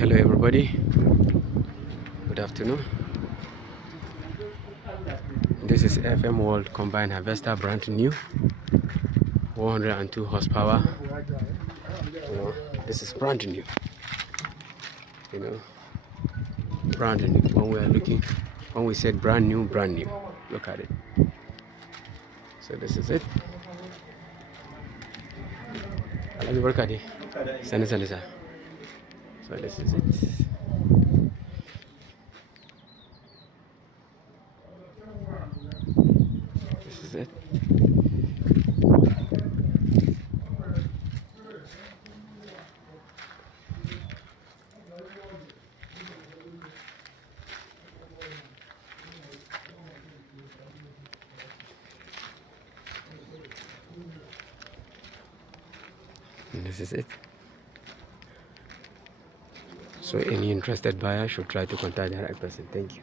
Hello everybody, good afternoon. This is FM World Combine Harvester, brand new, 102 horsepower. This is brand new, brand new. When we said brand new, look at it. So this is it. Alhaji barka dai. Sani sani sa. So this is it. This is it. And this is it. So any interested buyer should try to contact the right person. Thank you.